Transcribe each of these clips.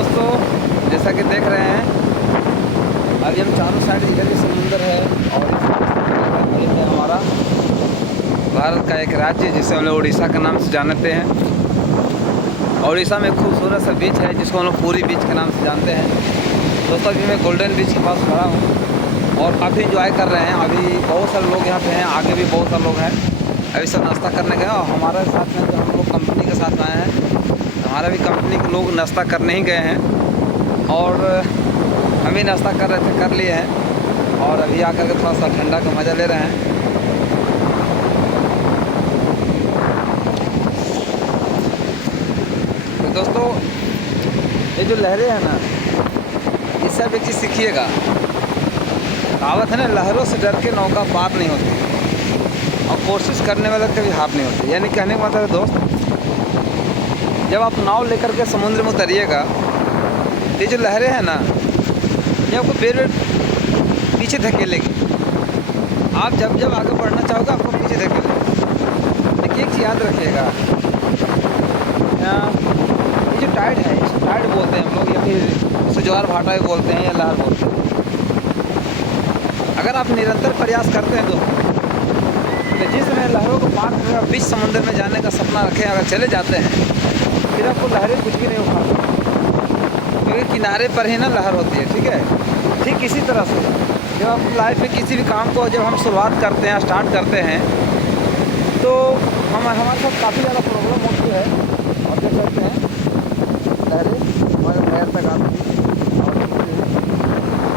दोस्तों, जैसा कि देख रहे हैं अभी हम चारों साइड इधर भी समुंदर है और ये है हमारा भारत का एक राज्य जिसे हम लोग उड़ीसा के नाम से जानते हैं। उड़ीसा में खूबसूरत सा बीच है जिसको हम लोग पूरी बीच के नाम से जानते हैं। दोस्तों अभी मैं गोल्डन बीच के पास खड़ा हूँ और काफ़ी इंजॉय कर रहे हैं। अभी बहुत सारे लोग यहाँ पे हैं, आगे भी बहुत सारे लोग हैं। अभी सब नाश्ता करने गए और हमारे साथ में जो हम लोग कंपनी के साथ आए हैं, हमारा भी कंपनी के लोग नाश्ता करने ही गए हैं और हम भी नाश्ता कर रहे थे, कर लिए हैं और अभी आकर के थोड़ा सा ठंडा का मज़ा ले रहे हैं। तो दोस्तों ये जो लहरें हैं ना, इससे आप एक चीज़ सीखिएगा। कहावत है ना, लहरों से डर के नौका पार नहीं होती और कोशिश करने वाले कभी हार नहीं होती। यानी कहने का मतलब है दोस्त, जब आप नाव लेकर के समुद्र में उतरिएगा, ये जो लहरें हैं ना, ये आपको बेर पीछे धकेलेगी। आप जब आगे बढ़ना चाहोगे आपको पीछे धकेलेगी। लेकिन एक चीज़ याद रखिएगा, ये जो टाइड है, इसको टाइड बोलते हैं हम लोग, या फिर इसे ज्वार भाटा भी बोलते हैं या लहर बोलते हैं। अगर आप निरंतर प्रयास करते हैं तो जिस समय लहरों को पार कर बीच समुद्र में जाने का सपना रखें, अगर चले जाते हैं फिर आपको लहरें कुछ भी नहीं उठा सकती, क्योंकि किनारे पर ही ना लहर होती है। ठीक है, ठीक इसी तरह से जब आप लाइफ में किसी भी काम को जब हम शुरुआत करते हैं, स्टार्ट करते हैं, तो हमारे साथ काफ़ी ज़्यादा प्रॉब्लम होती है और देख सकते हैं लहरें हमारे पैर तक आती हैं।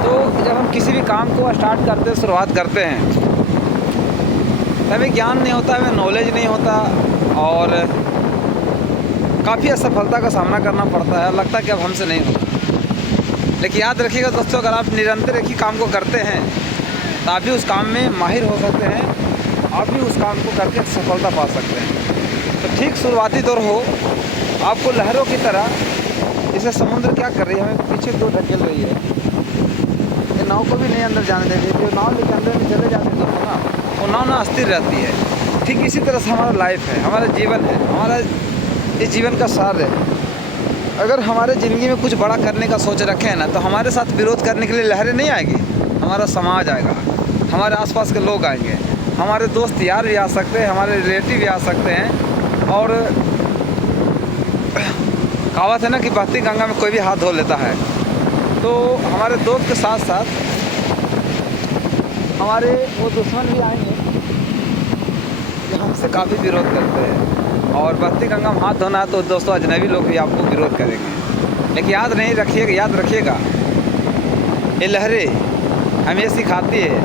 तो जब हम किसी भी काम को स्टार्ट करते हैं, शुरुआत करते हैं, हमें ज्ञान नहीं होता, हमें नॉलेज नहीं होता और काफ़ी असफलता का सामना करना पड़ता है। लगता है कि अब हमसे नहीं होगा। लेकिन याद रखिएगा दोस्तों, अगर आप निरंतर एक ही काम को करते हैं तो आप भी उस काम में माहिर हो सकते हैं, आप भी उस काम को करके सफलता पा सकते हैं। तो ठीक शुरुआती दौर हो, आपको लहरों की तरह, जैसे समुद्र क्या कर रही है, हमें पीछे दो ढकेल रही है, ये नाव को भी नहीं अंदर जाने देती। जो नाव लेकर अंदर में चले जाते हैं दोस्तों ना, वो नाव ना अस्थिर रहती है। ठीक इसी तरह से हमारा लाइफ है, हमारा जीवन है, हमारा ये जीवन का सार है। अगर हमारे ज़िंदगी में कुछ बड़ा करने का सोच रखे हैं ना, तो हमारे साथ विरोध करने के लिए लहरें नहीं आएगी, हमारा समाज आएगा, हमारे आसपास के लोग आएंगे, हमारे दोस्त यार भी आ सकते हैं, हमारे रिलेटिव भी आ सकते हैं। और कहावत है ना कि बहती गंगा में कोई भी हाथ धो लेता है। तो हमारे दोस्त के साथ साथ हमारे वो दुश्मन भी आएंगे जो हमसे काफ़ी विरोध करते हैं। और बहती गंगा में हाथ धोना है तो दोस्तों अजनबी लोग भी आपको विरोध करेंगे। लेकिन याद रखिएगा, ये लहरें हमें सिखाती है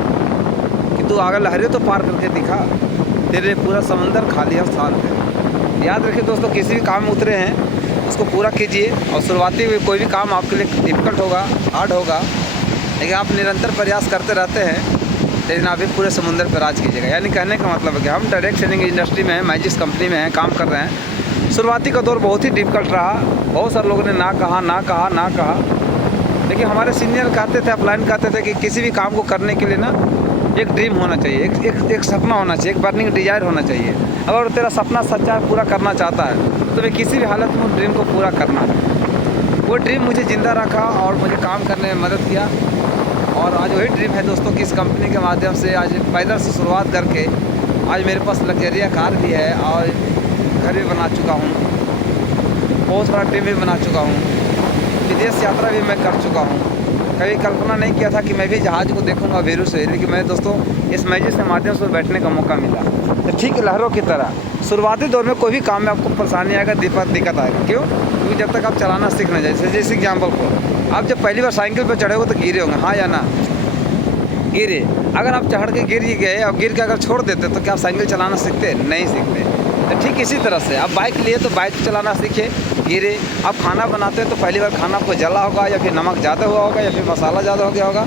कि तू अगर लहरें तो पार करके दिखा, तेरे पूरा समंदर खाली और शांत है। याद रखिए दोस्तों, किसी भी काम में उतरे हैं उसको पूरा कीजिए। और शुरुआती में कोई भी काम आपके लिए डिफ़िकल्ट होगा, हार्ड होगा, लेकिन आप निरंतर प्रयास करते रहते हैं, लेकिन आप भी पूरे समुंदर पर राज कीजिएगा। यानी कहने का मतलब है कि हम डायरेक्ट सेलिंग इंडस्ट्री में हैं, मैं जिस कंपनी में हैं काम कर रहे हैं, शुरुआती का दौर बहुत ही डिफ़िकल्ट रहा। बहुत सारे लोगों ने ना कहा, लेकिन हमारे सीनियर कहते थे, अपलाइन कहते थे कि किसी भी काम को करने के लिए ना एक ड्रीम होना चाहिए, एक सपना होना चाहिए, एक बर्निंग डिजायर होना चाहिए। अगर तेरा सपना सच्चा है, पूरा करना चाहता है, तो मैं किसी भी हालत में उस ड्रीम को पूरा करना है। वो ड्रीम मुझे ज़िंदा रखा और मुझे काम करने में मदद किया। और आज वही ड्रीम है दोस्तों कि इस कंपनी के माध्यम से आज पैदल से शुरुआत करके आज मेरे पास लग्जरिया कार भी है और घर भी बना चुका हूँ, बहुत बड़ा टीम भी बना चुका हूँ, विदेश यात्रा भी मैं कर चुका हूँ। कभी कल्पना नहीं किया था कि मैं भी जहाज़ को देखूंगा वेरू से, लेकिन मैं दोस्तों इस मैजिक के माध्यम से बैठने का मौका मिला। तो ठीक लहरों की तरह शुरुआती दौर में कोई भी काम में आपको परेशानी आएगा, दिक्कत आएगा। क्यों? क्योंकि जब तक आप चलाना सीख ना जाए। जैसे एग्जाम्पल को, आप जब पहली बार साइकिल पर चढ़े हो तो गिरे होंगे, हाँ या ना? गिरे। अगर आप चढ़ के गिर गए और गिर के अगर छोड़ देते तो क्या आप साइकिल चलाना सीखते? नहीं सीखते। तो ठीक इसी तरह से आप बाइक लिए तो बाइक चलाना सीखे, गिरे। आप खाना बनाते हैं तो पहली बार खाना आपको जला होगा या फिर नमक ज़्यादा हुआ होगा या फिर मसाला ज़्यादा हो गया होगा,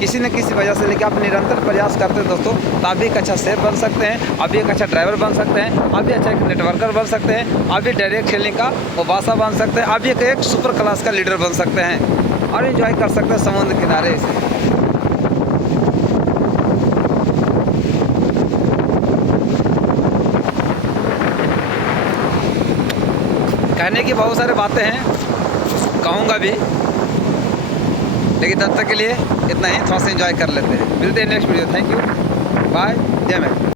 किसी न किसी वजह से। लेकिन आप निरंतर प्रयास करते हैं दोस्तों, तो आप भी एक अच्छा शेफ बन सकते हैं, आप भी एक अच्छा ड्राइवर बन सकते हैं, आप भी अच्छा एक नेटवर्कर बन सकते हैं, आप भी डायरेक्ट सेलिंग का मुबासा बन सकते हैं, आप भी एक सुपर क्लास का लीडर बन सकते हैं और एंजॉय कर सकते हैं समुद्र किनारे से। कहने की बहुत सारी बातें हैं, कहूँगा भी, लेकिन तब तक के लिए इतना ही, थोड़ा सा एंजॉय कर लेते हैं। मिलते हैं next video. Thank you, bye, जय मैम।